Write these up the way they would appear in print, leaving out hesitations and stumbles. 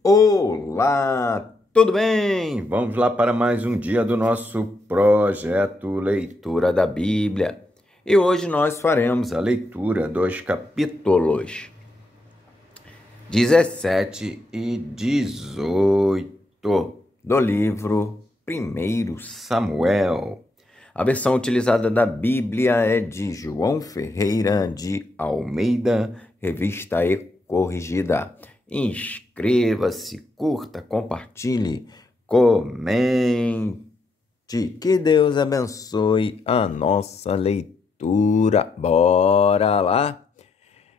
Olá, tudo bem? Vamos lá para mais um dia do nosso projeto Leitura da Bíblia. E hoje nós faremos a leitura dos capítulos 17 e 18 do livro 1 Samuel. A versão utilizada da Bíblia é de João Ferreira de Almeida, revista e corrigida. Inscreva-se, curta, compartilhe, comente. Que Deus abençoe a nossa leitura. Bora lá!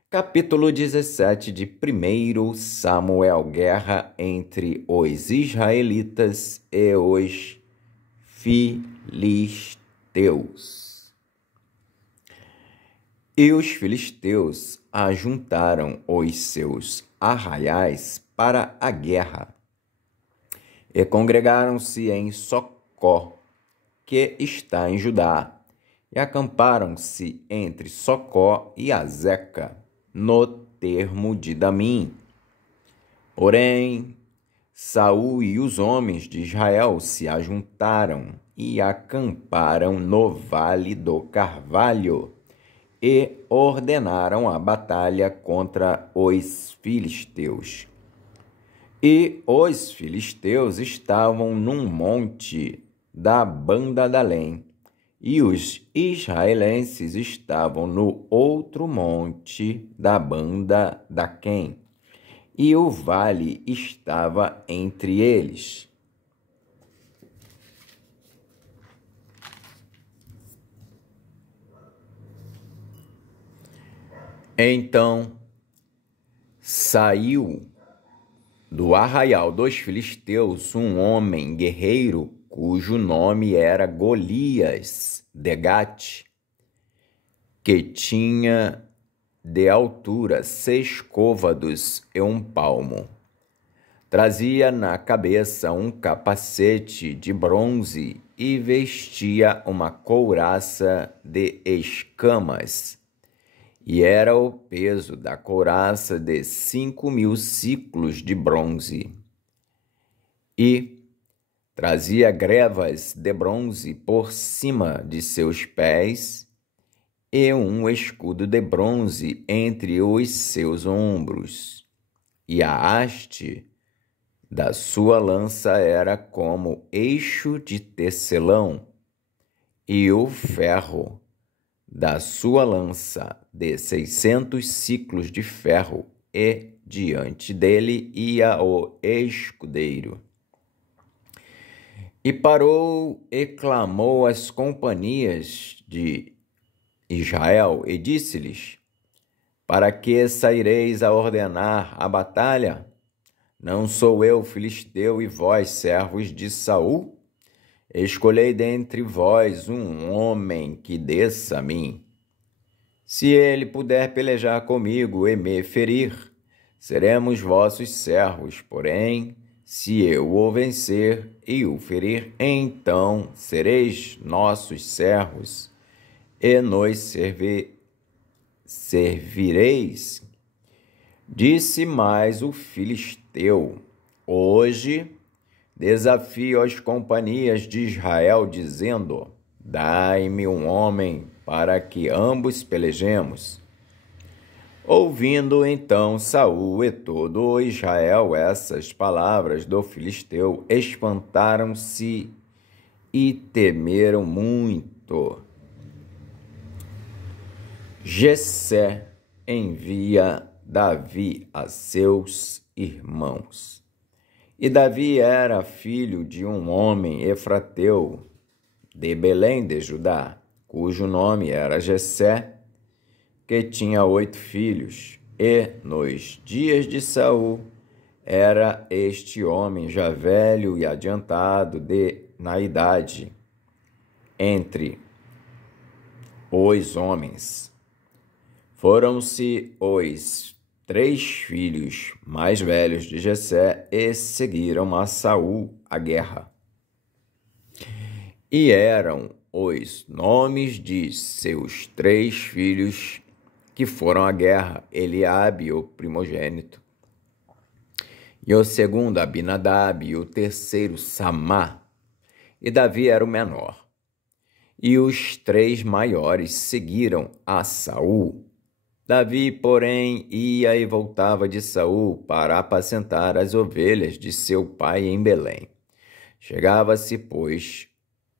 Capítulo 17 de 1 Samuel, guerra entre os israelitas e os filisteus. E os filisteus ajuntaram os seus arraiais para a guerra, e congregaram-se em Socó, que está em Judá, e acamparam-se entre Socó e Azeca, no termo de Damim. Porém, Saul e os homens de Israel se ajuntaram e acamparam no Vale do Carvalho, e ordenaram a batalha contra os filisteus. E os filisteus estavam num monte da banda da Além, e os israelenses estavam no outro monte da banda da Quém, e o vale estava entre eles. Então saiu do arraial dos filisteus um homem guerreiro, cujo nome era Golias de Gate, que tinha de altura 6 côvados e 1 palmo. Trazia na cabeça um capacete de bronze e vestia uma couraça de escamas. E era o peso da couraça de 5.000 siclos de bronze. E trazia grevas de bronze por cima de seus pés e um escudo de bronze entre os seus ombros. E a haste da sua lança era como eixo de tecelão, e o ferro da sua lança de 600 siclos de ferro, e diante dele ia o escudeiro. E parou e clamou às companhias de Israel e disse-lhes: para que saireis a ordenar a batalha? Não sou eu filisteu e vós servos de Saul? Escolhei dentre vós um homem que desça a mim. Se ele puder pelejar comigo e me ferir, seremos vossos servos. Porém, se eu o vencer e o ferir, então sereis nossos servos e nos servireis. Disse mais o filisteu: hoje desafio as companhias de Israel, dizendo: dai-me um homem para que ambos pelejemos. Ouvindo então Saul e todo Israel essas palavras do filisteu, espantaram-se e temeram muito. Jessé envia Davi a seus irmãos. E Davi era filho de um homem efrateu de Belém de Judá, cujo nome era Jessé, que tinha 8 filhos. E nos dias de Saul era este homem já velho e adiantado na idade entre os homens. Foram-se os 3 filhos mais velhos de Jessé e seguiram a Saul à guerra. E eram os nomes de seus 3 filhos que foram à guerra: Eliabe, o primogênito, e o segundo Abinadab, e o terceiro Samá, e Davi era o menor. E os 3 maiores seguiram a Saul. Davi, porém, ia e voltava de Saul para apacentar as ovelhas de seu pai em Belém. Chegava-se, pois,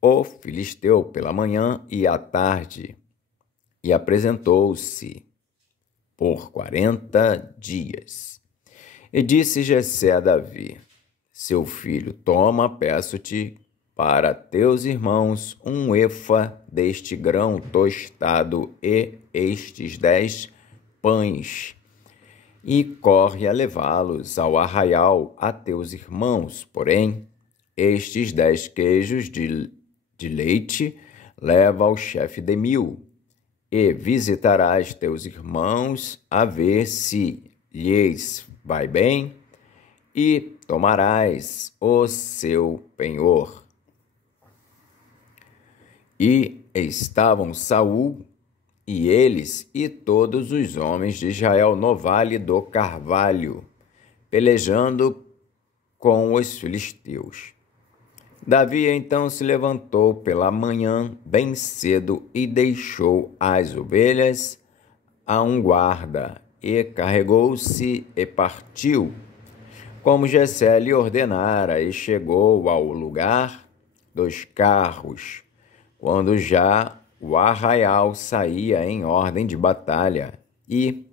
o filisteu pela manhã e à tarde, e apresentou-se por 40 dias. E disse Jessé a Davi: seu filho, toma, peço-te, para teus irmãos 1 efa deste grão tostado e estes 10 pães, e corre a levá-los ao arraial a teus irmãos. Porém, estes 10 queijos de leite leva ao chefe de 1000, e visitarás teus irmãos a ver se lhes vai bem, e tomarás o seu penhor. E estavam Saul e eles e todos os homens de Israel no vale do Carvalho, pelejando com os filisteus. Davi então se levantou pela manhã bem cedo e deixou as ovelhas a um guarda, e carregou-se e partiu, como Jessé lhe ordenara, e chegou ao lugar dos carros, quando já o arraial saía em ordem de batalha, e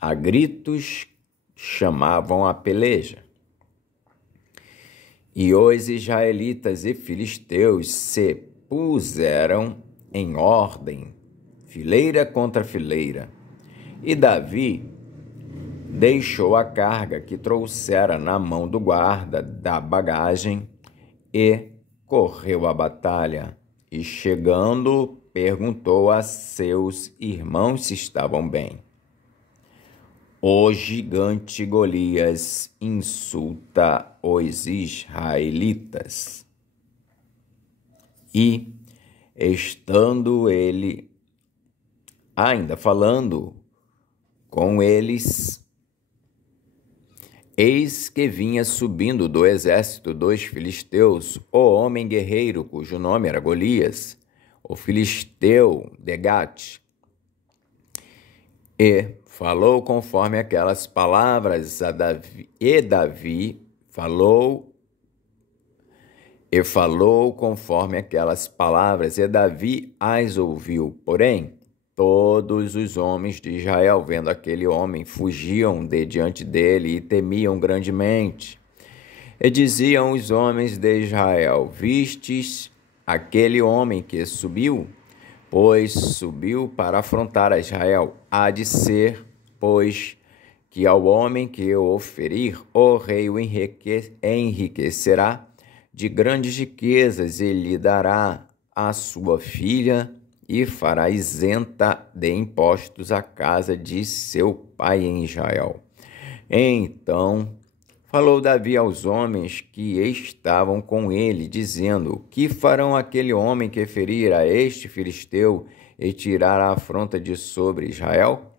a gritos chamavam a peleja. E os israelitas e filisteus se puseram em ordem, fileira contra fileira, e Davi deixou a carga que trouxera na mão do guarda da bagagem e correu à batalha. E chegando, perguntou a seus irmãos se estavam bem. O gigante Golias insulta os israelitas. E, estando ele ainda falando com eles, eis que vinha subindo do exército dos filisteus o homem guerreiro, cujo nome era Golias, o filisteu de Gate, e falou conforme aquelas palavras a Davi, falou conforme aquelas palavras, e Davi as ouviu. Porém, todos os homens de Israel, vendo aquele homem, fugiam de diante dele e temiam grandemente. E diziam os homens de Israel: vistes aquele homem que subiu? Pois subiu para afrontar a Israel. Há de ser, pois, que ao homem que o ferir, o rei o enriquecerá de grandes riquezas, e lhe dará a sua filha, e fará isenta de impostos a casa de seu pai em Israel. Então falou Davi aos homens que estavam com ele, dizendo: que farão aquele homem que ferir a este filisteu e tirar a afronta de sobre Israel?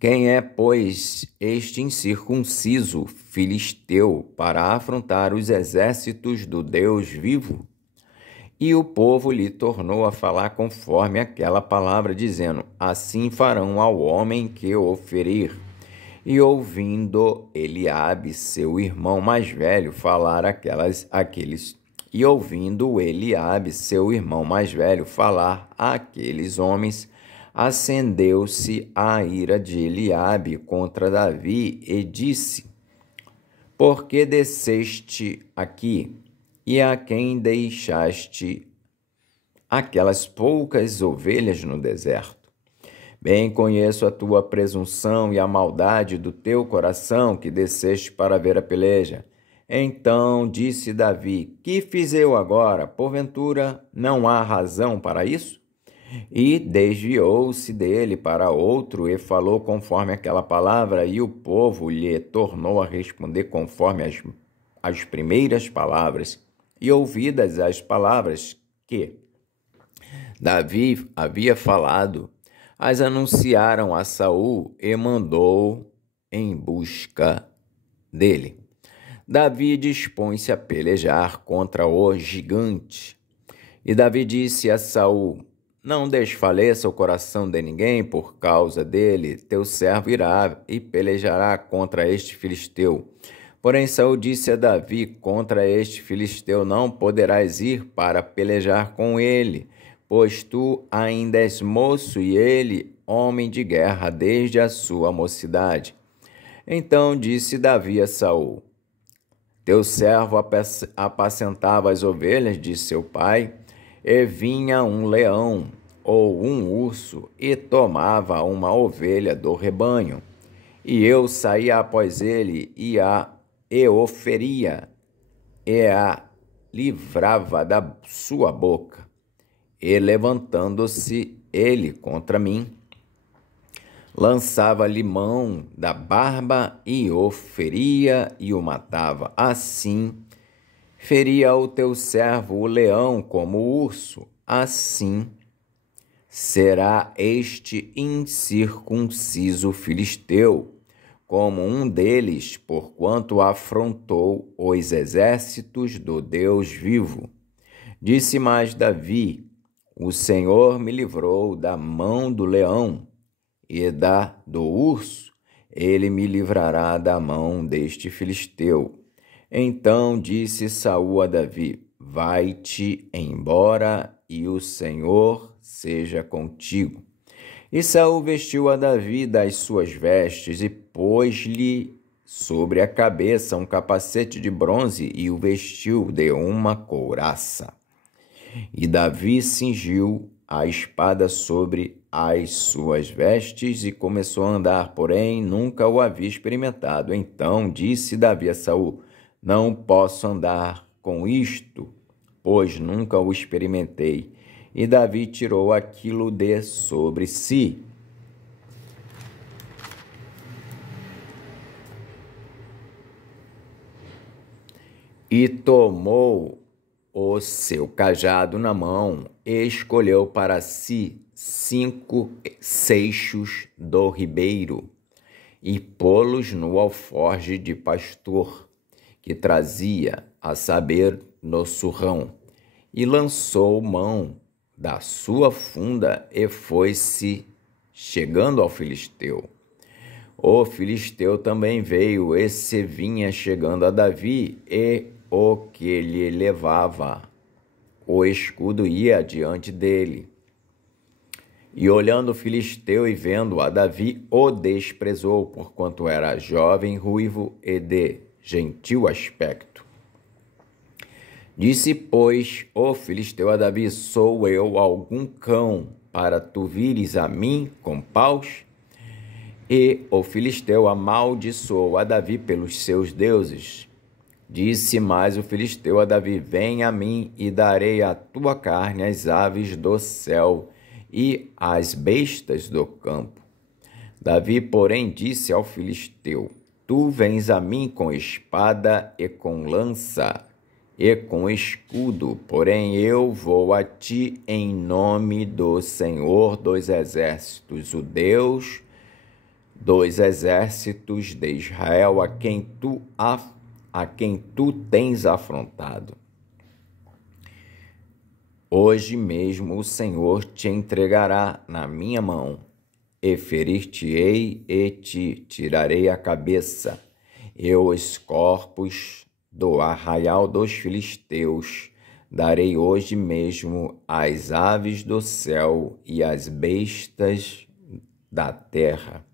Quem é, pois, este incircunciso filisteu para afrontar os exércitos do Deus vivo? E o povo lhe tornou a falar conforme aquela palavra, dizendo: assim farão ao homem que o ferir. E ouvindo Eliabe, seu irmão mais velho, falar aqueles homens, acendeu-se a ira de Eliabe contra Davi e disse: por que desceste aqui? E a quem deixaste aquelas poucas ovelhas no deserto? Bem conheço a tua presunção e a maldade do teu coração, que desceste para ver a peleja. Então disse Davi: que fiz eu agora? Porventura não há razão para isso? E desviou-se dele para outro e falou conforme aquela palavra, e o povo lhe tornou a responder conforme as primeiras palavras. E ouvidas as palavras que Davi havia falado, as anunciaram a Saul, e mandou em busca dele. Davi dispõe-se a pelejar contra o gigante. E Davi disse a Saul: Não desfaleça o coração de ninguém por causa dele. Teu servo irá e pelejará contra este filisteu. Porém Saul disse a Davi: Contra este filisteu não poderás ir para pelejar com ele, pois tu ainda és moço e ele homem de guerra desde a sua mocidade. Então disse Davi a Saul: Teu servo apacentava as ovelhas de seu pai, e vinha um leão ou um urso e tomava uma ovelha do rebanho. E eu saía após ele e o feria, e a livrava da sua boca. E levantando-se ele contra mim, lançava-lhe mão da barba e o feria e o matava. Assim feria o teu servo o leão como o urso, assim será este incircunciso filisteu, como um deles, porquanto afrontou os exércitos do Deus vivo. Disse mais Davi: O Senhor me livrou da mão do leão e do urso, ele me livrará da mão deste filisteu. Então disse Saul a Davi: Vai-te embora, e o Senhor seja contigo. E Saul vestiu a Davi das suas vestes e pôs-lhe sobre a cabeça um capacete de bronze e o vestiu de uma couraça. E Davi cingiu a espada sobre as suas vestes e começou a andar, porém nunca o havia experimentado. Então disse Davi a Saul: Não posso andar com isto, pois nunca o experimentei. E Davi tirou aquilo de sobre si. E tomou o seu cajado na mão e escolheu para si 5 seixos do ribeiro e pô-los no alforje de pastor que trazia, a saber, no surrão, e lançou mão da sua funda e foi-se chegando ao filisteu. O filisteu também veio e se vinha chegando a Davi, e o que lhe levava o escudo ia diante dele. E olhando o filisteu e vendo a Davi, o desprezou, porquanto era jovem, ruivo e de gentil aspecto. Disse, pois, o filisteu a Davi: Sou eu algum cão para tu vires a mim com paus? E o filisteu amaldiçoou a Davi pelos seus deuses. Disse mais o filisteu a Davi: Vem a mim e darei a tua carne às aves do céu e às bestas do campo. Davi, porém, disse ao filisteu: Tu vens a mim com espada e com lança e com escudo, porém eu vou a ti em nome do Senhor dos exércitos, o Deus dos exércitos de Israel, a quem tu tens afrontado. Hoje mesmo o Senhor te entregará na minha mão, e ferir-te-ei e te tirarei a cabeça, e os corpos do arraial dos filisteus darei hoje mesmo às aves do céu e às bestas da terra.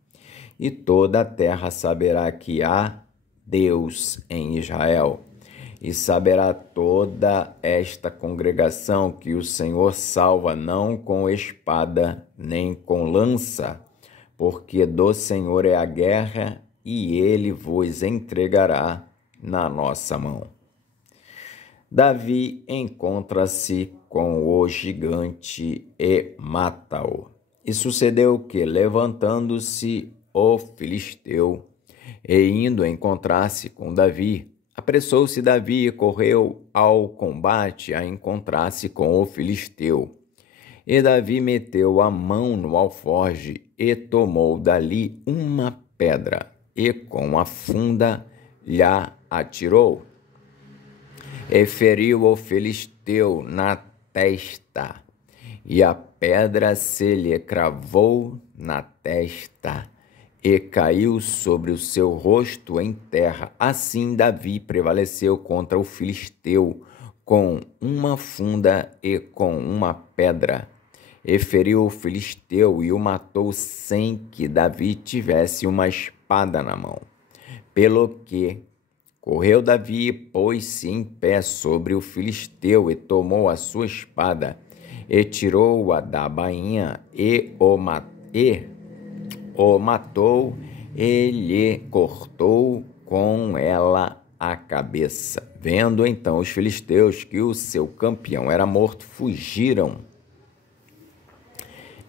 E toda a terra saberá que há Deus em Israel. E saberá toda esta congregação que o Senhor salva não com espada nem com lança, porque do Senhor é a guerra e ele vos entregará na nossa mão. Davi encontra-se com o gigante e mata-o. E sucedeu que, levantando-se o filisteu e indo encontrar-se com Davi, apressou-se Davi e correu ao combate a encontrar-se com o filisteu. E Davi meteu a mão no alforje e tomou dali uma pedra, e com a funda lhe atirou, e feriu o filisteu na testa, e a pedra se lhe cravou na testa, e caiu sobre o seu rosto em terra. Assim Davi prevaleceu contra o filisteu com uma funda e com uma pedra, e feriu o filisteu e o matou sem que Davi tivesse uma espada na mão. Pelo que correu Davi e pôs-se em pé sobre o filisteu, e tomou a sua espada, e tirou-a da bainha, e o matou, e lhe cortou com ela a cabeça. Vendo então os filisteus que o seu campeão era morto, fugiram.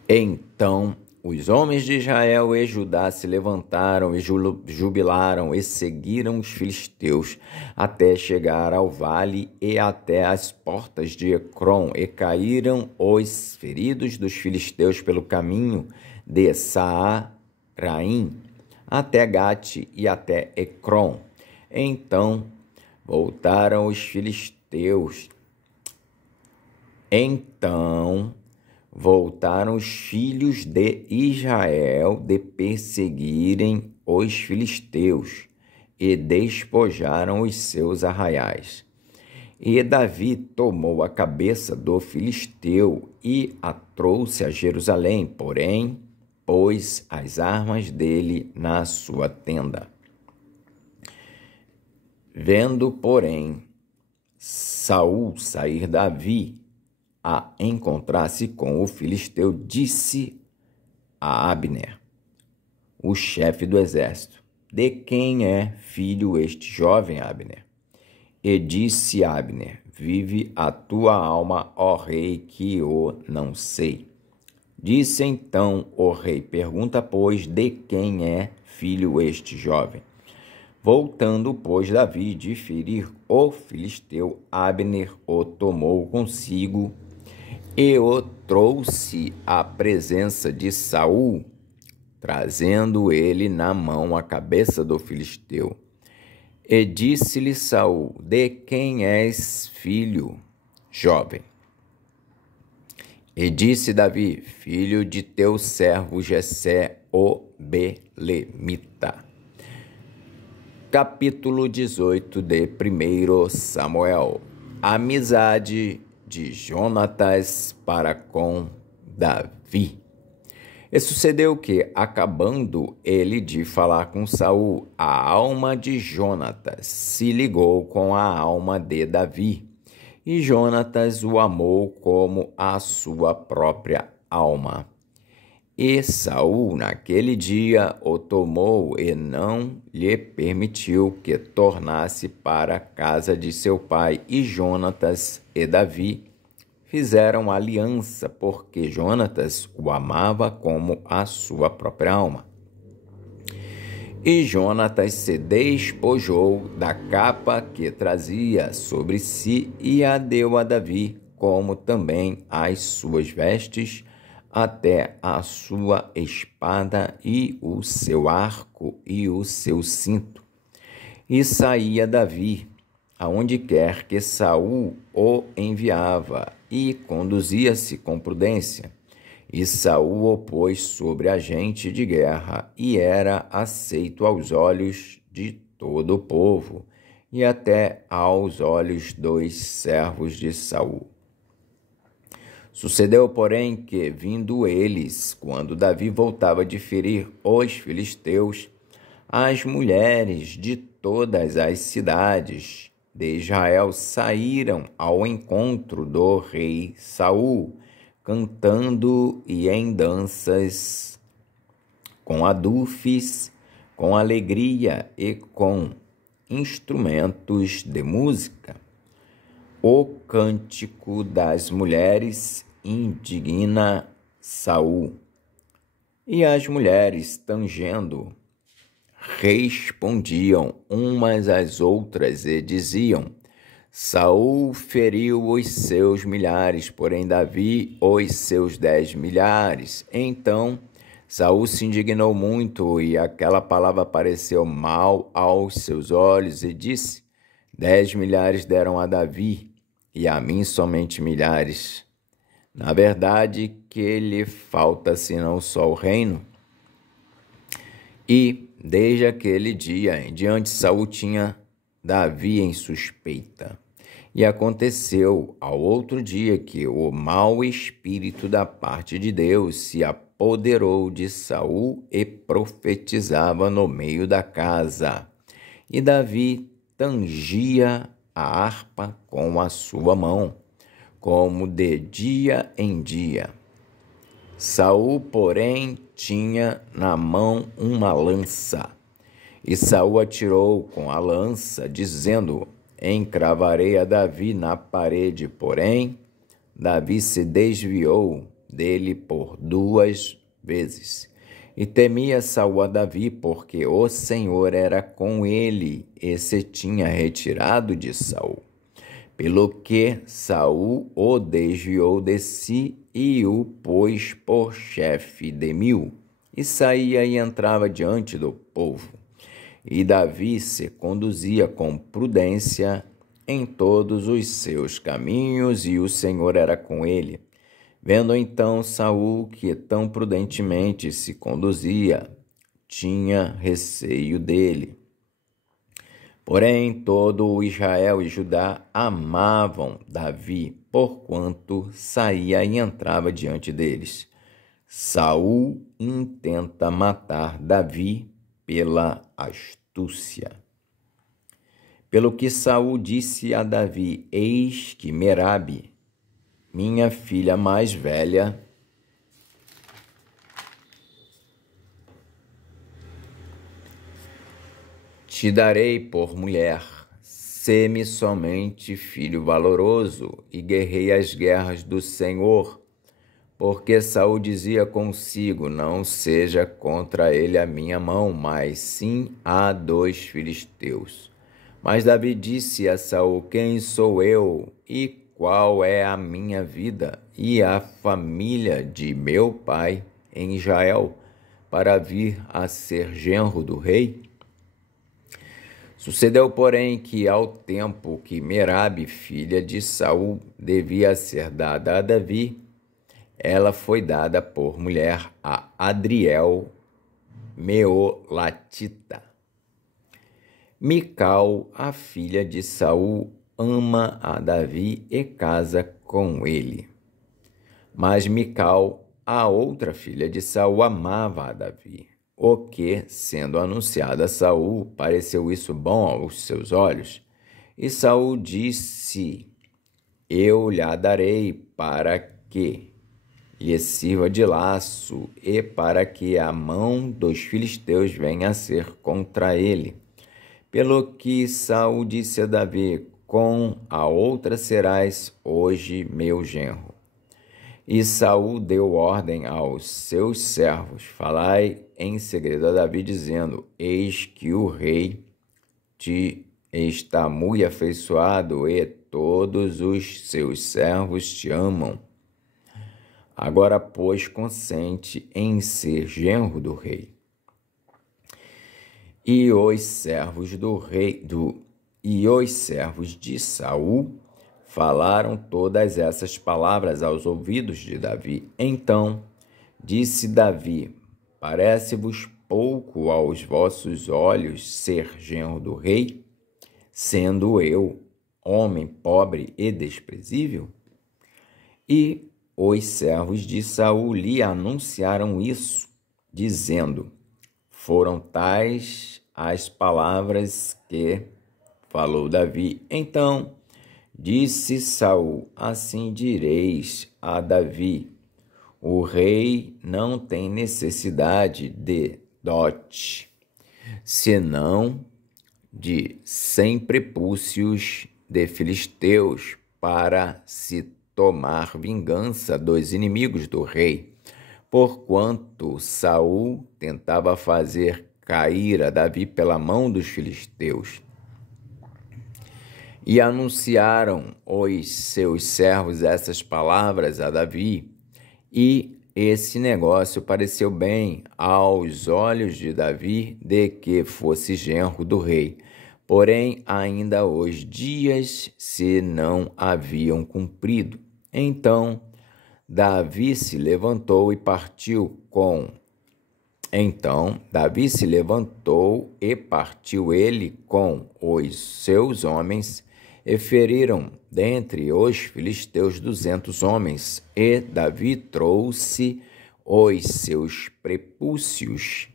Então os homens de Israel e Judá se levantaram e jubilaram, e seguiram os filisteus até chegar ao vale e até as portas de Ecrom, e caíram os feridos dos filisteus pelo caminho de Saaraim até Gate e até Ecrom. Então voltaram os filisteus. Voltaram os filhos de Israel de perseguirem os filisteus, e despojaram os seus arraiais. E Davi tomou a cabeça do filisteu e a trouxe a Jerusalém, porém pôs as armas dele na sua tenda. Vendo, porém, Saul sair Davi a encontrar-se com o filisteu, disse a Abner, o chefe do exército: de quem é filho este jovem, Abner? E disse Abner: vive a tua alma, ó rei, que o não sei. Disse então o rei: pergunta, pois, de quem é filho este jovem? Voltando, pois, Davi de ferir o filisteu, Abner o tomou consigo e o trouxe à presença de Saul, trazendo ele na mão a cabeça do filisteu. E disse-lhe Saul: de quem és filho, jovem? E disse Davi: filho de teu servo Jessé, o belemita. Capítulo 18 de 1 Samuel. Amizade de Jonatas para com Davi. E sucedeu que, acabando ele de falar com Saul, a alma de Jonatas se ligou com a alma de Davi, e Jonatas o amou como a sua própria alma. E Saul, naquele dia, o tomou e não lhe permitiu que tornasse para a casa de seu pai. E Jonatas e Davi fizeram aliança, porque Jonatas o amava como a sua própria alma. E Jonatas se despojou da capa que trazia sobre si e a deu a Davi, como também as suas vestes, até a sua espada e o seu arco e o seu cinto. E saía Davi aonde quer que Saul o enviava, e conduzia-se com prudência. E Saul o pôs sobre agente de guerra, e era aceito aos olhos de todo o povo, e até aos olhos dos servos de Saul. Sucedeu, porém, que, vindo eles, quando Davi voltava de ferir os filisteus, as mulheres de todas as cidades de Israel saíram ao encontro do rei Saul, cantando e em danças, com adufes, com alegria e com instrumentos de música. O cântico das mulheres indigna Saul. E as mulheres, tangendo, respondiam umas às outras e diziam: Saul feriu os seus milhares, porém Davi os seus 10 milhares. Então Saul se indignou muito, e aquela palavra pareceu mal aos seus olhos, e disse: 10 milhares deram a Davi, e a mim somente milhares. Na verdade, que lhe falta senão só o reino? E, desde aquele dia em diante, Saul tinha Davi em suspeita. E aconteceu ao outro dia que o mau espírito da parte de Deus se apoderou de Saul e profetizava no meio da casa. E Davi tangia a harpa com a sua mão, como de dia em dia. Saul, porém, tinha na mão uma lança. E Saul atirou com a lança, dizendo: encravarei a Davi na parede. Porém, Davi se desviou dele por 2 vezes. E temia Saul a Davi, porque o Senhor era com ele e se tinha retirado de Saul. Pelo que Saul o desviou de si e o pôs por chefe de 1000, e saía e entrava diante do povo. E Davi se conduzia com prudência em todos os seus caminhos, e o Senhor era com ele. Vendo então Saul que tão prudentemente se conduzia, tinha receio dele. Porém, todo o Israel e Judá amavam Davi, porquanto saía e entrava diante deles. Saul intenta matar Davi pela astúcia. Pelo que Saul disse a Davi: eis que Merabe, minha filha mais velha, te darei por mulher. Sê-me somente filho valoroso e guerrei as guerras do Senhor. Porque Saul dizia consigo: não seja contra ele a minha mão, mas sim a dos filisteus. Mas Davi disse a Saul: quem sou eu e qual é a minha vida e a família de meu pai em Israel, para vir a ser genro do rei? Sucedeu, porém, que ao tempo que Merabe, filha de Saul, devia ser dada a Davi, ela foi dada por mulher a Adriel Meolatita. Mical, a filha de Saul, ama a Davi e casa com ele. Mas Mical, a outra filha de Saul, amava a Davi, o que, sendo anunciado a Saul, pareceu isso bom aos seus olhos. E Saul disse: eu lhe darei para que lhe sirva de laço e para que a mão dos filisteus venha a ser contra ele. Pelo que Saul disse a Davi: com a outra serás hoje meu genro. E Saul deu ordem aos seus servos: falai em segredo a Davi, dizendo: eis que o rei te está muito afeiçoado e todos os seus servos te amam. Agora, pois, consente em ser genro do rei. E os servos de Saul falaram todas essas palavras aos ouvidos de Davi. Então disse Davi: parece-vos pouco aos vossos olhos ser genro do rei, sendo eu homem pobre e desprezível? E os servos de Saul lhe anunciaram isso, dizendo: foram tais as palavras que falou Davi. Então disse Saul: assim direis a Davi: o rei não tem necessidade de dote, senão de 100 prepúcios de filisteus, para se tomar vingança dos inimigos do rei, porquanto Saul tentava fazer cair a Davi pela mão dos filisteus. E anunciaram os seus servos essas palavras a Davi, e esse negócio pareceu bem aos olhos de Davi de que fosse genro do rei. Porém, ainda os dias se não haviam cumprido. Então, Davi se levantou e partiu ele com os seus homens, e feriram dentre os filisteus 200 homens. E Davi trouxe os seus prepúcios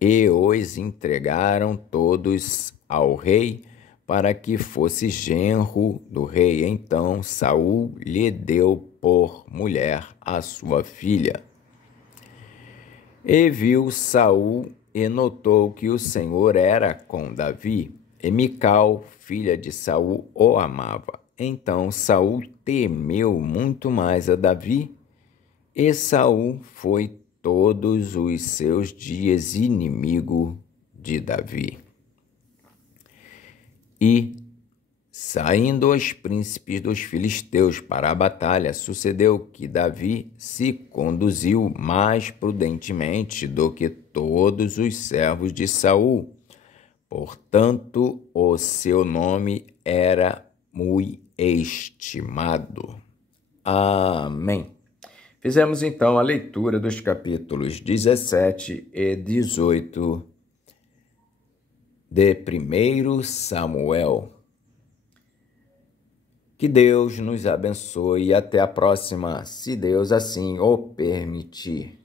e os entregaram todos ao rei, para que fosse genro do rei. Então Saul lhe deu por mulher a sua filha. E viu Saul e notou que o Senhor era com Davi, e Mical, filha de Saul, o amava. Então Saul temeu muito mais a Davi, e Saul foi todos os seus dias inimigo de Davi. E, saindo os príncipes dos filisteus para a batalha, sucedeu que Davi se conduziu mais prudentemente do que todos os servos de Saul. Portanto, o seu nome era muito estimado. Amém. Fizemos então a leitura dos capítulos 17 e 18 de 1 Samuel. Que Deus nos abençoe e até a próxima, se Deus assim o permitir.